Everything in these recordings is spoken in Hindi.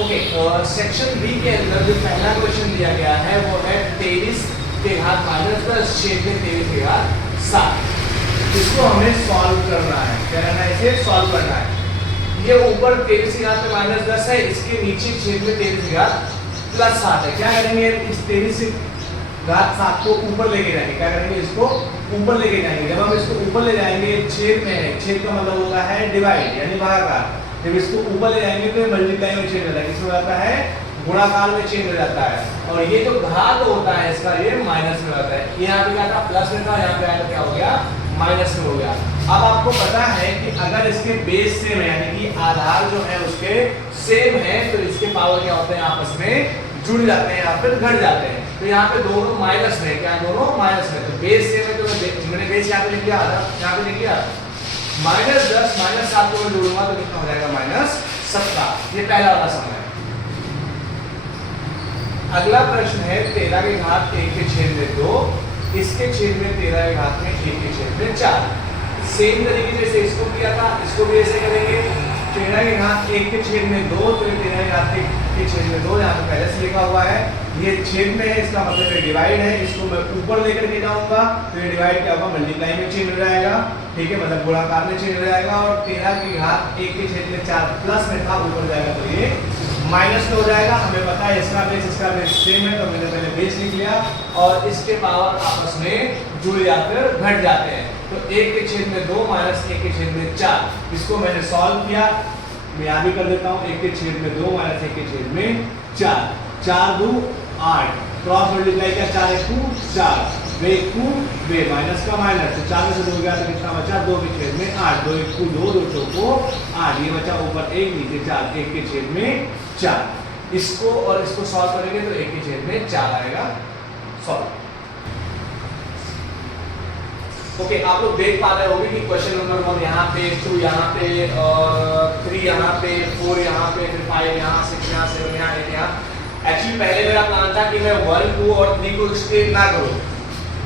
ओके, सेक्शन बी के अंदर जो पहला क्वेश्चन दिया गया है वो है 23 के घात -10 छेद में 23 के घात 7। इसको हमें सॉल्व करना है। क्या करना है? इसे सॉल्व करना है। ये ऊपर 23 के घात में -10 है, इसके नीचे छेद में 23 के घात +7 है। क्या करेंगे? इस 23 के घात 7 को ऊपर लेके जाएंगे। क्या करेंगे? इसको ऊपर लेके जाएंगे। जब हम इसको ऊपर ले जाएंगे, छेद में है, छेद का मतलब होता है डिवाइड यानी भागाकार। जब इसको ऊपर ले जाएंगे तो मल्टीप्लाई में चेंज हो जाएगा, इसमें जाता है गुणाकार में चेंज हो जाता है। और ये जो घात होता है इसका ये माइनस में होता है। यहाँ पे क्या था? प्लस में था, यहाँ पे आया तो क्या हो गया? माइनस में हो गया। अब आपको पता है कि अगर इसके बेस सेम है यानी कि आधार जो है उसके सेम है तो इसके पावर क्या होते हैं? आपस में जुड़ जाते हैं या फिर घट जाते हैं। तो यहाँ पे दोनों माइनस में, क्या दोनों माइनस में, तो बेस सेम है तो मैंने बेस यहाँ पे लिख लिया, यहाँ पे लिख लिया -10 -7 को जोड़ूंगा तो कितना हो जाएगा? -17। ये पहला वाला सम है। अगला प्रश्न है 13 के घात 1 के छेद में 2, इसके छेद में 13 के घात में 1 के छेद में 4। सेम तरीके से इसको किया था, इसको भी ऐसे करेंगे। 13 के घात 1 के छेद में 2 तो 13 के घात 1 के छेद में 2 यहाँ पे पहले से लिखा हुआ है। ये छेद में है, इसका मतलब है डिवाइड है। इसको मैं ऊपर लेकर के जाऊंगा तो ये डिवाइड क्या होगा? मल्टीप्लाई में चेंज हो जाएगा। ठीक है, मतलब गुणाकार में चेंज हो जाएगा। और 13 की घात 1 के छेद में 4 प्लस में था, ऊपर जाएगा तो ये माइनस में हो जाएगा। हमें पता है इसका बेस सेम है तो मैंने पहले बेस लिख लिया। और इसके पावर आपस में जुड़ या फिर घट जाते हैं। तो 1 के छेद में 2 माइनस 1 के छेद में 4, इसको मैंने सॉल्व किया। मैं यहाँ भी कर देता हूँ। 1 के छेद में 2 माइनस 1 के छेद में 4, 4 2 8, क्रॉस मल्टीप्लाई किया, 4 1 2 4, वे 1 2 वे माइनस का माइनस, तो 4 में से 2 गया तो कितना बचा? 2 के छेद में 8, 2 1 2 2 2 को 8, ये बचा ऊपर 1 नीचे 4, 1 के छेद में 4। इसको और इसको सॉल्व करेंगे तो 1 के छेद में 4 आएगा सॉल्व। ओके, आप लोग देख पा रहे होंगे कि क्वेश्चन नंबर 1 यहाँ पे, 2 यहाँ पे, 3 यहाँ पे, 4 यहाँ पे, फिर 5 यहाँ, 6 यहाँ, 7 यहाँ, 8 यहाँ। एक्चुअली पहले मेरा प्लान था कि मैं 1 2 और 3 को एक्सटेंड ना करूँ।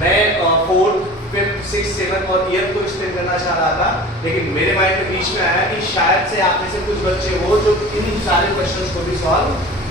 मैं 4 5 6 7 और 8 को एक्सटेंड करना चाह रहा था, लेकिन मेरे माइंड में बीच में आया कि शायद से आप में से कुछ बच्चे हो जो इन सारे क्वेश्चन को भी सॉल्व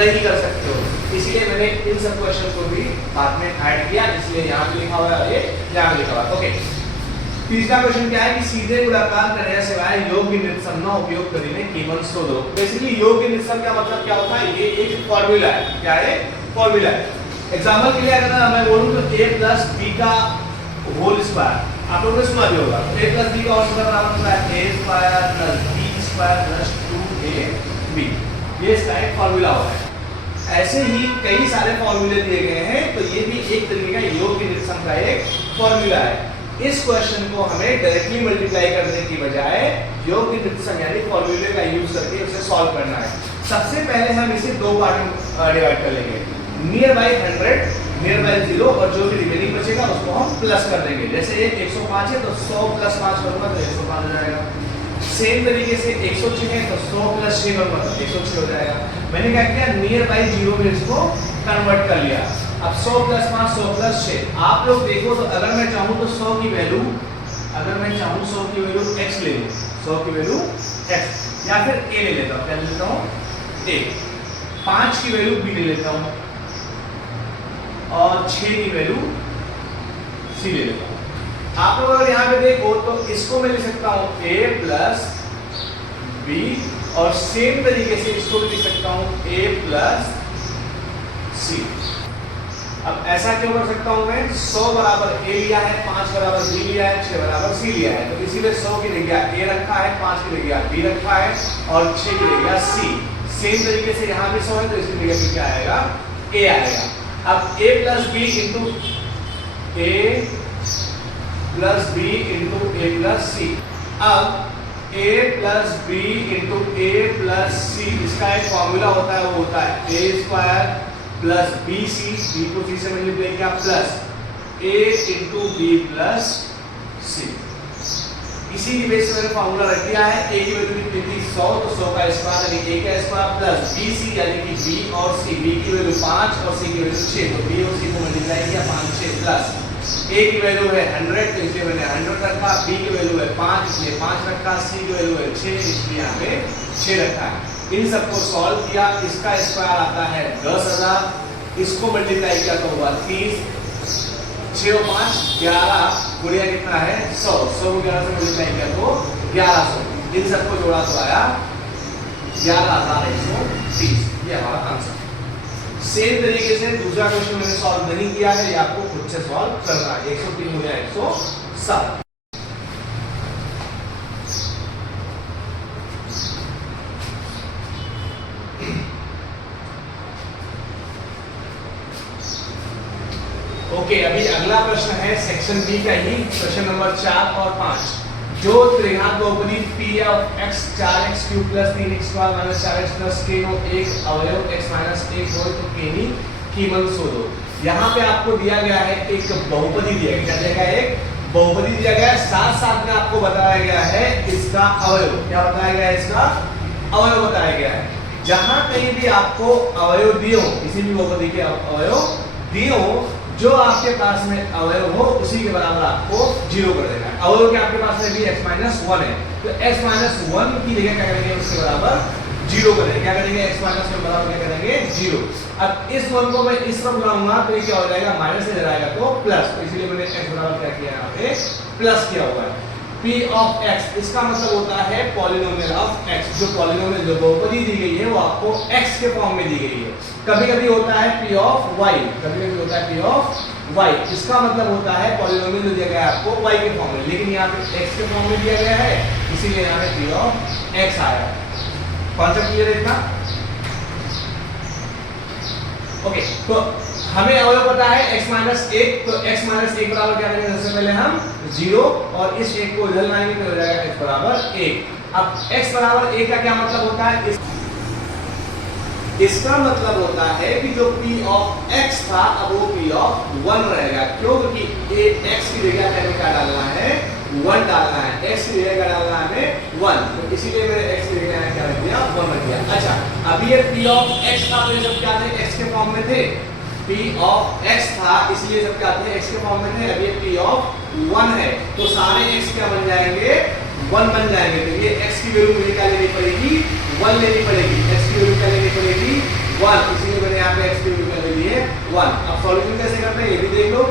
नहीं कर सकते हो। इसलिए मैंने इन सब क्वेश्चन को भी बाद में ऐड किया, इसलिए यहाँ पे लिखा हुआ है, यहाँ पे लिखा हुआ है। ओके, तीसरा क्वेश्चन क्या है कि सीधे गुणाकार करने सिवाय योग्य निरसमना उपयोग करीने कीमत शोधो। बेसिकली योग्य निरसम का मतलब क्या होता है? ये एक फॉर्मूला है। क्या है? फॉर्मूला है। एग्जांपल के लिए अगर मैं बोलूं तो a + b का होल स्क्वायर, आप लोगों ने सुना भी होगा। a + b का होल स्क्वायर बराबर होता है a² + b² + 2ab। ये इसका एक फॉर्मूला होता है। ऐसे ही कई सारे फॉर्मूले दिए गए हैं, तो ये भी एक तरीके का योग्य निरसम का एक फॉर्मूला है। इस क्वेश्चन को हमें डायरेक्टली मल्टीप्लाई करने की बजाय योग्य निरसम यानी फॉर्मूले का यूज करके उसे सॉल्व करना है। सबसे पहले हम इसे दो पार्ट में डिवाइड कर लेंगे, नियर बाई 100, नियर बाई 0, और जो भी रिमेनिंग बचेगा उसको हम प्लस कर देंगे। जैसे ये 105 है तो 100 + 5 करूंगा तो 105 हो जाएगा। सेम तरीके से 106 है तो 100 + 6 करूंगा तो 106 हो जाएगा। मैंने क्या किया? नियर बाई 0 में इसको कन्वर्ट कर लिया। अब 100 + 5 100 + 6। आप लोग देखो तो अगर मैं चाहूँ तो 100 की वैल्यू, अगर मैं चाहूँ 100 की वैल्यू x ले लूँ, 100 की वैल्यू x, या फिर a ले लेता हूँ। क्या ले लेता हूँ? a। 5 की वैल्यू b ले लेता हूँ और 6 की वैल्यू c ले लेता हूँ। आप लोग अगर यहाँ पे देखो तो इसको मैं लिख सकता हूँ a + b, और सेम तरीके से इसको भी लिख सकता हूँ a + c। अब ऐसा क्यों कर सकता हूं मैं? 100 बराबर a लिया है, 5 बराबर b लिया है, 6 बराबर c लिया है, तो इसीलिए 100 की जगह a रखा है, 5 की जगह b रखा है और 6 की जगह c। सेम तरीके से यहाँ भी 100 है तो इसकी जगह पे क्या आएगा? a आएगा। अब a + b × a + c। अब a + b × a + c, इसका एक फॉर्मूला होता है, वो होता है a² + bc, b को c से मल्टीप्लाई किया, प्लस a × b + c। इसी की बेस पर मैंने फॉर्मूला रख दिया है। a की वैल्यू कितनी थी? 100, तो 100 का स्क्वायर यानी a का स्क्वायर प्लस bc यानी कि b और c, b की वैल्यू 5 और c की वैल्यू 6, तो b और c को मल्टीप्लाई किया, 5 6 प्लस a की वैल्यू है 100 तो इसलिए मैंने 100 रखा, b की वैल्यू है 5 इसलिए 5 रखा, c की वैल्यू है 6 इसलिए यहाँ पे 6 रखा है। इन सबको सॉल्व किया, इसका स्क्वायर आता है 10,000, इसको मल्टीप्लाई किया तो हुआ 30, 6 और 5 11 गुणिया कितना है 100, 100 को 11 से मल्टीप्लाई किया तो 1100, इन सबको जोड़ा तो आया 11,130। ये हमारा आंसर। सेम तरीके से दूसरा क्वेश्चन मैंने सॉल्व नहीं किया है, ये आपको खुद से सॉल्व करना है। 103 गुणिया 107। ओके, अभी अगला प्रश्न है सेक्शन बी का ही, क्वेश्चन नंबर 4 और 5। जो त्रिघात बहुपदी p of x 4x cube plus 3x square minus 4x plus k नो एक अवयव x माइनस 1 हो तो k नी कीमत शोधो। यहाँ पे आपको दिया गया है एक बहुपदी दिया गया, क्या दिया गया है? एक बहुपदी दिया गया है, साथ साथ में आपको बताया गया है इसका अवयव। क्या बताया गया है? इसका अवयव बताया गया है। जहां कहीं भी आपको अवयव दिए हो, किसी भी बहुपदी के अवयव दिए हो, जो आपके पास में अवयव हो उसी के बराबर आपको 0 कर देना है। अवयव के आपके पास में भी x माइनस 1 है, तो x माइनस 1 की जगह क्या करेंगे? उसके बराबर 0 करेंगे। क्या करेंगे? x माइनस 1 बराबर क्या करेंगे? 0। अब इस 1 को मैं इस तरफ लाऊंगा तो ये क्या हो जाएगा? माइनस से जाएगा तो प्लस, तो इसलिए मैंने x बराबर क्या किया यहाँ पे? प्लस किया हुआ है। p ऑफ x, इसका मतलब होता है पॉलिनोमियल ऑफ x। जो पॉलिनोमियल जो बहुपदी दी गई है वो आपको x के फॉर्म में दी गई है। कभी-कभी होता है p ऑफ y, कभी-कभी होता है p ऑफ y। इसका मतलब होता है पॉलिनोमियल जो दिया गया है आपको y के फॉर्म में, लेकिन यहाँ पे x के फॉर्म में दिया गया है, इसीलिए यहाँ पे p ऑफ x आया। कॉन्सेप्ट क्लियर है इतना? ओके, तो हमें अवयव पता है x माइनस 1, तो x माइनस 1 बराबर क्या करेंगे? सबसे पहले हम 0 और इस 1 को इधर लाएंगे तो हो जाएगा x बराबर 1। अब x बराबर 1 का क्या मतलब होता है? इसका मतलब होता है कि जो p ऑफ x था अब वो p ऑफ 1 रहेगा। क्यों? क्योंकि x की जगह हमें क्या डालना है? 1 डालना है। x की जगह क्या डालना है हमें? 1, तो इसीलिए मैंने x की जगह क्या रख दिया? 1 रख दिया। अच्छा, अब ये p ऑफ x था तो ये सब क्या थे? x के फॉर्म में थे। p ऑफ x था इसलिए सब क्या थे? x के फॉर्म में थे। अब ये p ऑफ 1 है तो सारे x क्या बन जाएंगे? 1 बन जाएंगे। तो ये x की वैल्यू मुझे क्या लेनी पड़ेगी? 1 लेनी पड़ेगी। x की वैल्यू क्या लेनी पड़ेगी? 1, इसीलिए मैंने यहाँ पे x की वैल्यू क्या ले ली है? 1। अब सॉल्यूशन कैसे करते हैं ये भी देख लो।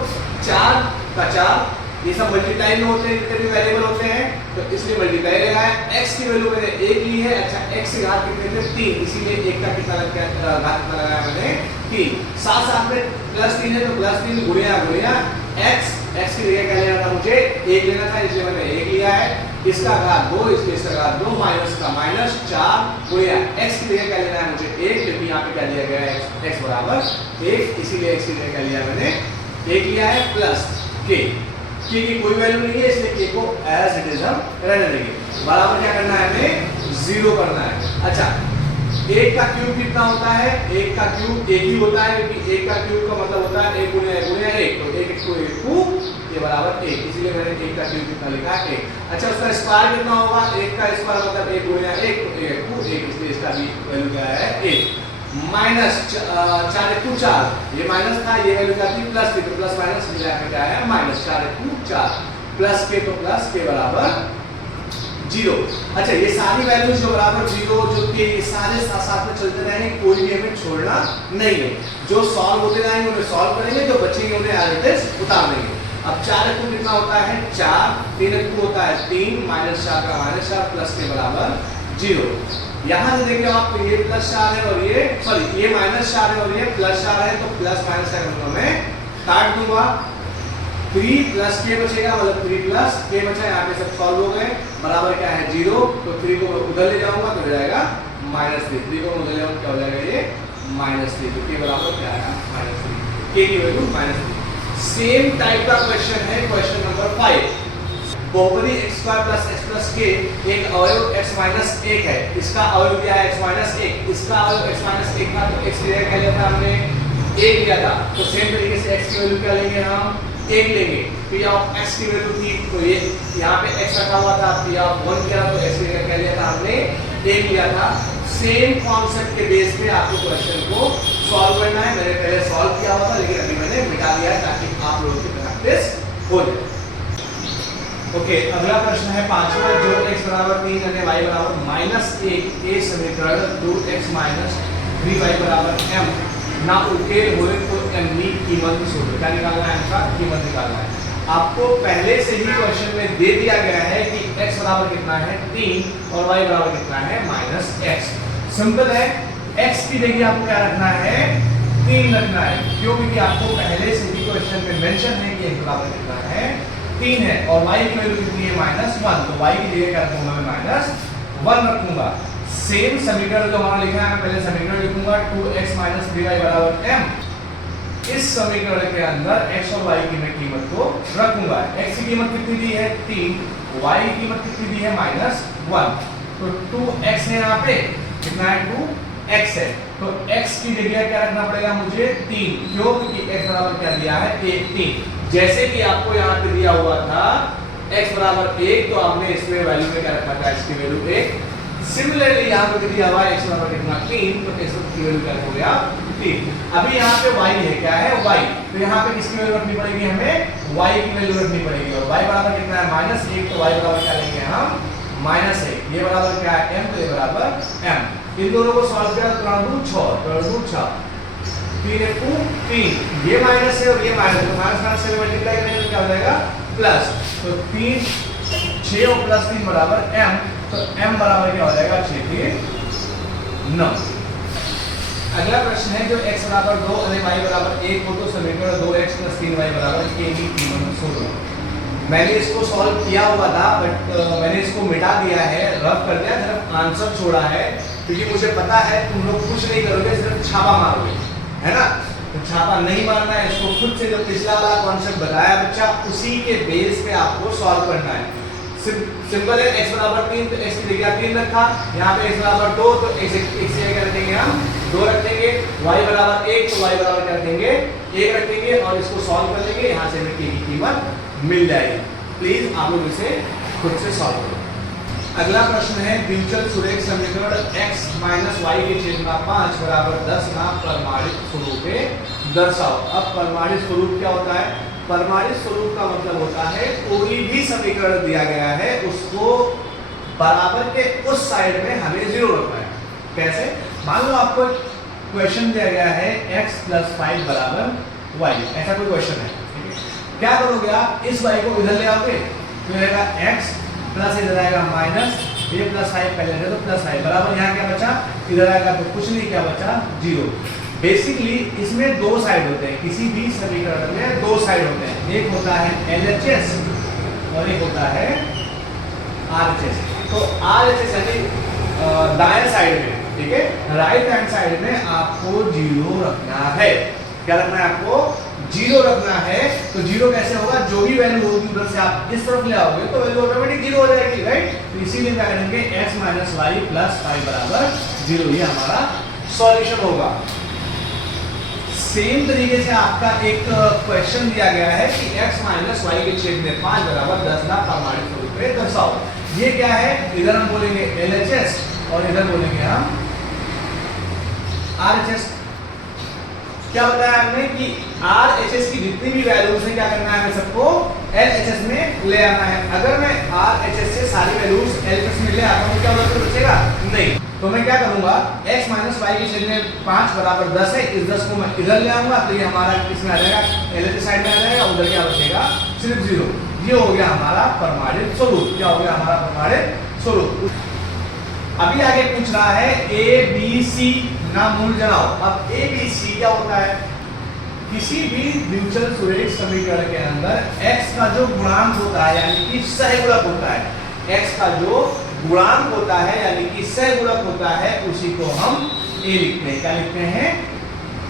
4 का 4, ये सब मल्टीप्लाई में होते हैं, जितने भी वेरिएबल होते हैं तो इसलिए मल्टीप्लाई लगाया। x की वैल्यू मैंने 1 ली है। अच्छा, x की घात कितने थे? 3, इसीलिए 1 का कितना लग गया? घात कितना लगाया मैंने? 3। साथ साथ में प्लस 3 है तो प्लस 3 गुणिया गुणिया x की जगह क्या लेना था? मुझे 1 लेना था, इसलिए मैंने 1 लिया है। इसका घात 2, इसलिए इसका घात 2, माइनस का माइनस 4 गुणिया x की जगह क्या लेना है? मुझे 1, क्योंकि यहाँ पे क्या दिया गया है? x बराबर 1, इसीलिए x की जगह क्या लिया मैंने? 1 लिया है, प्लस k की कोई वैल्यू नहीं है इसलिए k को एज इट इज हम रहने देंगे। बराबर क्या करना है हमें? 0 करना है। अच्छा, 1 का क्यूब कितना होता है? 1 का क्यूब 1 ही होता है, क्योंकि 1 का क्यूब का मतलब होता है 1 गुणिया 1 गुणिया 1, तो 1 को 1 को ये बराबर 1, इसीलिए मैंने 1 का क्यूब कितना लिखा है? 1। अच्छा, उसका स्क्वायर कितना होगा? 1 का स्क्वायर मतलब 1 गुणिया 1, तो 1 को 1, इसलिए इसका भी वैल्यू क्या है? 1। माइनस 4 1 4, ये माइनस था, ये वैल्यू क्या थी? प्लस थी, तो प्लस माइनस मिला के क्या है? माइनस 4 1 4 प्लस के, तो प्लस के बराबर 0। अच्छा, ये सारी वैल्यूज जो बराबर 0 जो के ये सारे साथ साथ में चलते रहेंगे, कोई भी हमें छोड़ना नहीं है। जो सॉल्व होते जाएंगे उन्हें सॉल्व करेंगे, जो बचेंगे उन्हें एज इट इज उतार देंगे। अब 4 1 कितना होता है? 4, 3 1 होता है 3, माइनस 4 का माइनस 4 प्लस के बराबर 0। यहाँ से देखिए आप, ये प्लस 4 है और ये सॉरी ये माइनस 4 है और ये प्लस 4 है, तो प्लस माइनस का मैं काट दूंगा। 3 प्लस k बचेगा, मतलब 3 प्लस k बचा। यहाँ पे सब सॉल्व हो गए, बराबर क्या है? 0। तो 3 को मैं उधर ले जाऊंगा तो हो जाएगा -3। 3 को उधर ले जाऊंगा क्या हो जाएगा? ये -3। तो k बराबर क्या आया? -3। k की वैल्यू -3। सेम टाइप का क्वेश्चन है question number 5। बहुपदी x² + x + k एक अवयव x - 1 है। इसका अवयव क्या है? x - 1। इसका अवयव x - 1 था तो x की जगह क्या लिया था हमने? 1 लिया था। तो सेम तरीके से x की वैल्यू क्या लेंगे हम? 1 लेंगे। p ऑफ x की वैल्यू थी तो ये यहाँ पे x रखा हुआ था, p ऑफ 1 किया तो x की जगह क्या लिया था हमने? 1 लिया था। सेम कॉन्सेप्ट के बेस पे आपको क्वेश्चन को सॉल्व करना है। मैंने पहले सॉल्व किया हुआ था, लेकिन अभी मैंने मिटा दिया है ताकि आप लोगों की प्रैक्टिस हो जाए। ओके, अगला प्रश्न है पांचवा, जो x बराबर 3 અને y बराबर -1 એ સમીકરણ 2x - 3y बराबर m ना उकेल होए तो m ની कीमत शोधो। क्या निकालना है? m का कीमत निकालना है। आपको पहले से ही क्वेश्चन में दे दिया गया है कि x बराबर कितना है 3 और y बराबर कितना है -x। सिंपल है, x की जगह आपको क्या रखना है? 3 रखना है। क्यों? क्योंकि आपको पहले से ही क्वेश्चन में मेंशन है कि x बराबर कितना है 3 है और y की वैल्यू कितनी है -1, तो y की जगह क्या रखूंगा मैं? -1 रखूंगा। सेम समीकरण जो हमारा लिखा है, मैं पहले समीकरण लिखूंगा 2x - 3y बराबर m। इस समीकरण के अंदर x और y की मैं कीमत को रखूंगा। x की कीमत कितनी दी है? 3, y की कीमत कितनी दी है? -1। तो 2x है, यहाँ पे कितना है? 2x है। तो x की जगह क्या रखना पड़ेगा मुझे? 3। क्यों? क्योंकि x बराबर क्या दिया है? 3। जैसे कि आपको यहाँ पे दिया हुआ था x बराबर 1, तो आपने इसमें वैल्यू में क्या रखा था? x की वैल्यू 1। सिमिलरली यहाँ पे दिया हुआ है x बराबर कितना? 3, तो x की वैल्यू क्या हो गया? 3। अभी यहाँ पे y है, क्या है? y। तो यहाँ पे किसकी वैल्यू रखनी पड़ेगी? हमें y की वैल्यू रखनी पड़ेगी। और y बराबर कितना है? -1, तो y बराबर क्या लेंगे हम? -1। ये बराबर क्या है? m, तो ये बराबर m। इन दोनों को सॉल्व किया तो 3 ये माइनस है और ये माइनस, तो माइनस से मल्टीप्लाई करेंगे तो क्या हो जाएगा? प्लस। तो 3 6 और +3 बराबर m, तो m बराबर क्या हो जाएगा? 6 3 9। अगला प्रश्न है, जो x बराबर 2 और y बराबर 1 हो तो समीकरण 2x + 3y बराबर k की कीमत शोधो। मैंने इसको सॉल्व किया हुआ था, बट मैंने इसको मिटा दिया है, रफ कर दिया, सिर्फ आंसर छोड़ा है, क्योंकि मुझे पता है तुम लोग कुछ नहीं करोगे, सिर्फ छापा मारोगे, है ना? तो छापा नहीं मारना है, इसको खुद से जो पिछला वाला कॉन्सेप्ट बताया बच्चा, उसी के बेस पे आपको सॉल्व करना है। सिंपल है, x बराबर 3, तो x की जगह 3 रखा, यहाँ पे x बराबर 2, तो x से क्या रखेंगे हम? 2 रखेंगे। y बराबर 1, तो y बराबर क्या रखेंगे? 1 रखेंगे और इसको सॉल्व कर लेंगे, यहाँ से हमें k की कीमत मिल जाएगी। प्लीज आप लोग इसे खुद से सॉल्व करो। अगला प्रश्न है, द्विचल सुरेख समीकरण x - y के छेद में 5 बराबर 10 ना परमाणिक स्वरूपे दर्शाओ। अब परमाणिक स्वरूप क्या होता है? परमाणिक स्वरूप का मतलब होता है कोई भी समीकरण दिया गया है उसको बराबर के उस साइड में हमें 0 रखना है। कैसे? मान लो आपको क्वेश्चन दिया गया है x + 5 बराबर y, ऐसा कोई क्वेश्चन है, क्या करोगे आप? इस y को इधर ले आओगे तो रहेगा x प्लस इधर आएगा माइनस, ये +5 पहले है तो +5 बराबर यहाँ क्या बचा? इधर आएगा तो कुछ नहीं, क्या बचा? 0। बेसिकली इसमें दो साइड होते हैं, किसी भी समीकरण में दो साइड होते हैं, एक होता है LHS और एक होता है RHS। तो RHS यानी दाएं साइड में, ठीक है, राइट हैंड साइड में आपको 0 रखना है। क्या रखना है आपको? 0 रखना है। तो 0 कैसे होगा? जो भी वैल्यू होगी उधर से आप इस तरफ ले आओगे तो वैल्यू ऑटोमेटिक 0 हो जाएगी, राइट? तो इसीलिए क्या करेंगे? x - y + 5 बराबर 0, ये हमारा सॉल्यूशन होगा। सेम तरीके से आपका एक क्वेश्चन दिया गया है कि x - y के छेद में 5 बराबर 10 ना परमाणिक स्वरूप पे दर्शाओ। ये क्या है? इधर हम बोलेंगे LHS और इधर बोलेंगे हम RHS। क्या बताया हमने कि RHS की जितनी भी वैल्यूज है क्या करना है? हमें सबको LHS में ले आना है। अगर मैं RHS से सारी वैल्यूज LHS में ले आता हूँ क्या बचेगा? नहीं। तो मैं क्या करूंगा? x - y के छेद में 5 बराबर 10 है, इस 10 को मैं इधर ले आऊंगा तो ये हमारा किसमें आ जाएगा? LHS साइड में आ जाएगा, उधर क्या बचेगा? सिर्फ 0। ये हो गया हमारा परमाणिक स्वरूप। क्या हो गया हमारा परमाणिक स्वरूप? अभी आगे पूछ रहा है ABC ना मूल जनाओ। अब ABC क्या होता है? किसी भी द्विचल सुरेख समीकरण के अंदर x का जो गुणांक होता है यानी कि सहगुणक होता है, x का जो गुणांक होता है यानी कि सहगुणक होता है, उसी को हम a लिखते हैं। क्या लिखते हैं?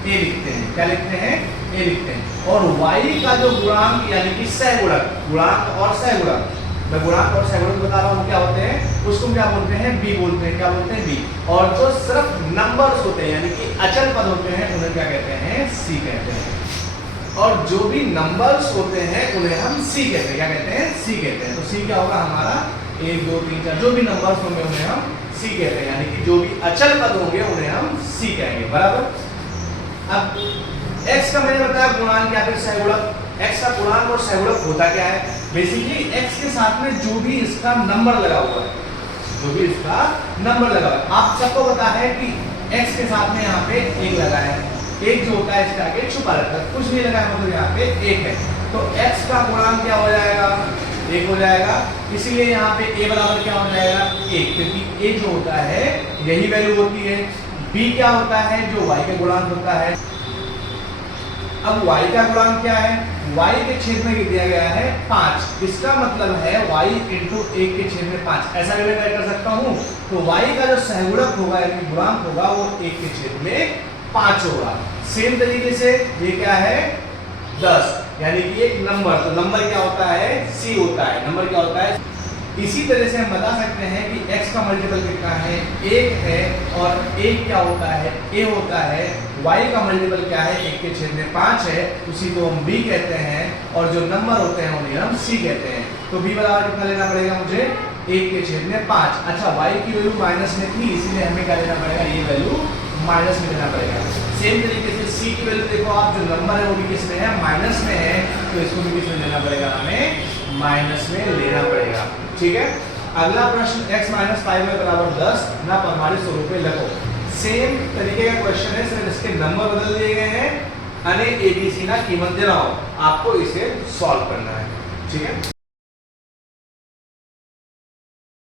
a लिखते हैं। क्या लिखते हैं? a लिखते हैं। और y का जो गुणांक यानी कि सहगुणक, गुणांक और सहगुणक, मैं गुणांक और सहगुणक बता रहा हूँ क्या होते हैं, उसको क्या बोलते हैं? b बोलते हैं। क्या बोलते हैं? b। और जो सिर्फ नंबर्स होते हैं यानी कि अचल पद होते हैं उन्हें क्या कहते हैं? c कहते हैं। और जो भी नंबर्स होते हैं उन्हें हम c कहते हैं। क्या कहते हैं? c कहते हैं। तो c क्या होगा हमारा? 1 2 3 4 जो भी नंबर्स होंगे उन्हें हम c कहते हैं, यानी कि जो भी अचल पद होंगे उन्हें हम c कहेंगे, बराबर। अब x का मैंने बताया गुणांक या फिर सहगुणक। x का गुणांक और सहगुणक होता क्या है? बेसिकली x के साथ में जो भी इसका नंबर लगा हुआ है, जो भी इसका नंबर लगा हुआ है, आप सबको पता है कि x के साथ में यहाँ पे 1 लगा है, 1 जो होता है इसका आगे छुपा रहता है, कुछ नहीं लगा है मतलब यहाँ पे 1 है, तो x का गुणांक क्या हो जाएगा, 1 हो जाएगा, इसीलिए यहाँ पे a बराबर क्या हो जाएगा 1, क्योंकि a जो होता है यही वैल्यू होती है। b क्या होता है, जो y का गुणांक होता है। अब y का गुणांक क्या है, y के छेद में दिया गया है 5, इसका मतलब है y इंटू 1 के छेद में 5, ऐसा भी मैं तय कर सकता हूँ। तो y का जो सहगुणक होगा यानी गुणांक होगा वो 1 के छेद में 5 होगा। सेम तरीके से ये क्या है 10, यानी कि एक नंबर, तो नंबर क्या होता है c होता है, नंबर क्या होता है। इसी तरह से हम बता सकते हैं कि x का मल्टीपल कितना है 1 है, और 1 क्या होता है a होता है, y का मल्टीपल क्या है 1 के छेद में 5 है, उसी को हम b कहते हैं, और जो नंबर होते हैं उन्हें हम c कहते हैं। तो b बराबर कितना लेना पड़ेगा मुझे 1 के छेद में 5। अच्छा y की वैल्यू माइनस में थी, इसीलिए हमें क्या लेना पड़ेगा, ये वैल्यू माइनस में लेना पड़ेगा। सेम तरीके से c की वैल्यू देखो आप, जो नंबर है वो भी किस में है, माइनस में है, तो इसको भी किस में लेना पड़ेगा, हमें माइनस में लेना पड़ेगा। ठीक है, अगला प्रश्न x माइनस 5y बराबर 10 ना परमाणु स्वरूप में लगो। सेम तरीके का क्वेश्चन है, सिर्फ इसके नंबर बदल दिए गए हैं, अने abc ना कीमत देना हो, आपको इसे सॉल्व करना है। ठीक है।